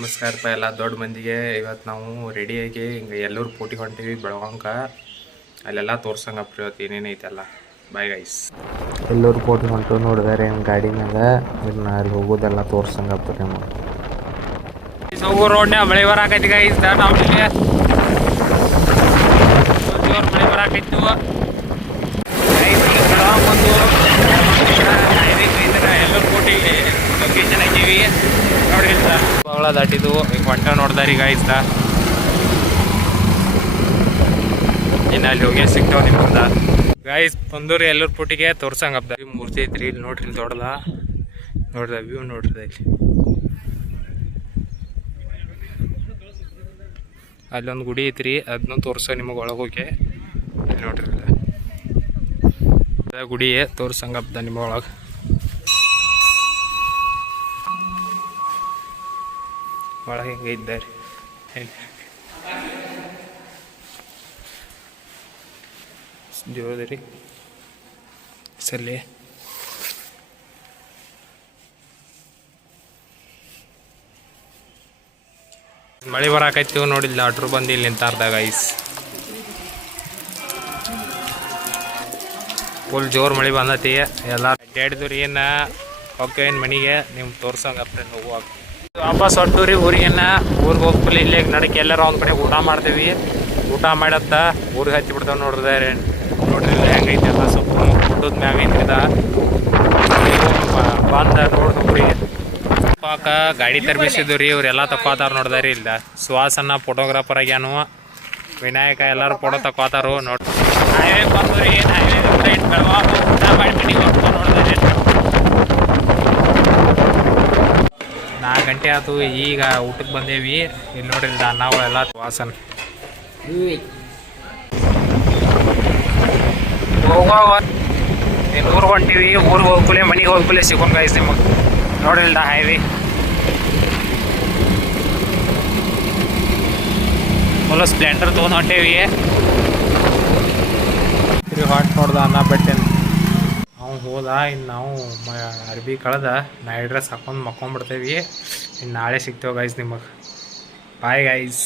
ನಮಸ್ಕಾರಪ್ಪ ಎಲ್ಲ ದೊಡ್ಡ ಮಂದಿಗೆ. ಇವತ್ತು ನಾವು ರೆಡಿಯಾಗಿ ಹಿಂಗೆ ಎಲ್ಲರೂ ಪೋಟಿಗೆ ಹೊಂಟೀವಿ ಬೆಳಗಾಂಕ. ಅಲ್ಲೆಲ್ಲ ತೋರ್ಸಂಗಪ್ಪ ಇವತ್ತು ಏನೇನೈತೆಲ್ಲ. Bye guys. ಎಲ್ಲರೂ ಪೋಟಿಗೆ ಹೊಂಟು ನೋಡಿದಾರೆ ಏನು ಗಾಡಿ ಮ್ಯಾಗ. ಇನ್ನು ಅಲ್ಲಿ ಹೋಗೋದೆಲ್ಲ ತೋರ್ಸಂಗಪ್ಪ ನಿಮಗೆ. ಹೋಗೋ ರೋಡ್ನ್ಯಾಗ ಮಳೆ ಬರಾಕೈತಿ ಗೈಸ್. ನಾವು ಇಲ್ಲಿ ಜೋರು ಮಳೆ ಬರಾಕೈತು ಎಲ್ಲರೂ ಪೋಟಿಗೆ ಲೊಕೇಶನ್ ಹಾಕೀವಿ ನೋಡಿ. ಬಹಳ ದಾಟಿದ್ವು ಈಗ ಹೊಂಟ ನೋಡ್ದಾರಿ ಗಾಯ್ಸ್ದ. ಇನ್ನು ಅಲ್ಲಿ ಹೋಗಿ ಸಿಗ್ತಾವ ನಿಮ್ಮಿಂದ ಗಾಯ್ಸ್. ಬಂದೂರಿ ಎಲ್ಲರ ಪುಟ್ಟಿಗೆ ತೋರ್ಸಂಗಪ್ಪ. ಮೂರ್ತಿ ಐತ್ರಿ ಇಲ್ಲಿ ನೋಡ್ರಿ. ಇಲ್ಲಿ ದೊಡ್ಡದ ನೋಡ್ದ ವ್ಯೂ ನೋಡ್ರಿ. ಇಲ್ಲಿ ಅಲ್ಲೊಂದು ಗುಡಿ ಐತ್ರಿ, ಅದನ್ನ ತೋರ್ಸ ನಿಮಗೆ ಒಳಗೆ ಹೋಗಿ. ಇಲ್ಲಿ ನೋಡ್ರಿ ಗುಡಿ ತೋರ್ಸಂಗಪ್ಪ ನಿಮಗೆ ಒಳಗೆ. ಒಳಗೆ ಹೆಂಗೆ ಇದ್ದಾರೆ ಜೋದರಿ ಸಲ್ಲಿ. ಮಳೆ ಬರಾಕೈತಿ ನೋಡಿಲ್ಲ. ಆಟ್ರು ಬಂದು ಇಲ್ಲಿ ನಿಂತಾರ್ದಾಗ ಐಸ್ ಫುಲ್ ಜೋರು ಮಳೆ ಬಂದತಿ. ಎಲ್ಲ ಅಡ್ಡಾಡಿದ್ರಿ. ಏನು ಓಕೆ ಏನು ಮನೆಗೆ ನಿಮ್ಗೆ ತೋರ್ಸಂಗಪ್ಪ ಹೋಗುವಾಗ. ವಾಪಸ್ ಹೊಟ್ಟೂರಿ ಊರಿಗೇನ. ಊರಿಗೆ ಹೋಗ್ಬಿಲ್ಲ ಇಲ್ಲೇ ನಡಕ್ಕೆ ಎಲ್ಲಾರ ಒಂದು ಕಡೆ ಊಟ ಮಾಡ್ತೀವಿ. ಊಟ ಮಾಡತ್ತ ಊರಿಗೆ ಹತ್ತಿ ಬಿಡ್ತಾವೆ ನೋಡ್ರಿ. ನೋಡ್ರಿ ಹೆಂಗೈತಿ ಎಲ್ಲ ಸ್ವಲ್ಪ ಊಟದ ಮ್ಯಾಗ ಐತ್ರಿ. ಬಂದ ನೋಡ್ರಿ ಪಾಕ ಗಾಡಿ ತರ್ಬಿಸಿದ್ದು ರೀ. ಇವ್ರೆಲ್ಲ ತಕ್ಕೋತಾರ ನೋಡ್ದಾರಿ. ಇಲ್ಲ ಸುಹಾಸನ್ನ ಫೋಟೋಗ್ರಾಫರ್ ಆಗ್ಯಾನು. ವಿನಾಯಕ ಎಲ್ಲರೂ ಫೋಟೋ ತಕ್ಕೋತಾರು ನೋಡಿ. ಹೈವೇ ಬಂದ್ರಿ. ಹೈವೇ ಊಟ ಮಾಡಿ ಮನೆಗೆ ಹೊಡ್ಕೊಂಡು ನೋಡ್ದಾರಿ. 4 ಗಂಟೆ ಆಯ್ತು. ಈಗ ಊಟಕ್ಕೆ ಬಂದೇವಿ. ಇಲ್ಲಿ ನೋಡ್ರಿ ನಾವೆಲ್ಲ ವಾಸನ್ ಹೋಗುವ ಊರಿಗೆ ಹೊಂಟೀವಿ. ಊರಿಗೆ ಹೋಗ್ಕೂಲೆ ಮನೆಗೆ ಹೋಗ್ಕೂಲೆ ಸಿಗೋನ್ ಗಾಯ್ಸ್ ನಿಮಗೆ ನೋಡಿಲ್ದ ಹೈವೇ ಫುಲ್ ಸ್ಪ್ಲೆಂಡರ್ ತೊಗೊಂಡು ಹೊಂಟೇವಿ. ಹಾಟ್ ನೋಡ್ದ ಅನ್ನ ಬಟ್ಟೆನ ನಾವು ಹೋದ. ಇನ್ನು ನಾವು ಅರ್ಬಿ ಕಳೆದ ನೈಟ್ ಡ್ರೆಸ್ ಹಾಕೊಂಡು ಮಕ್ಕೊಂಡ್ಬಿಡ್ತೇವಿ. ಇನ್ನು ನಾಳೆ ಸಿಗ್ತೇವೆ ಗೈಸ್ ನಿಮಗೆ. Bye guys.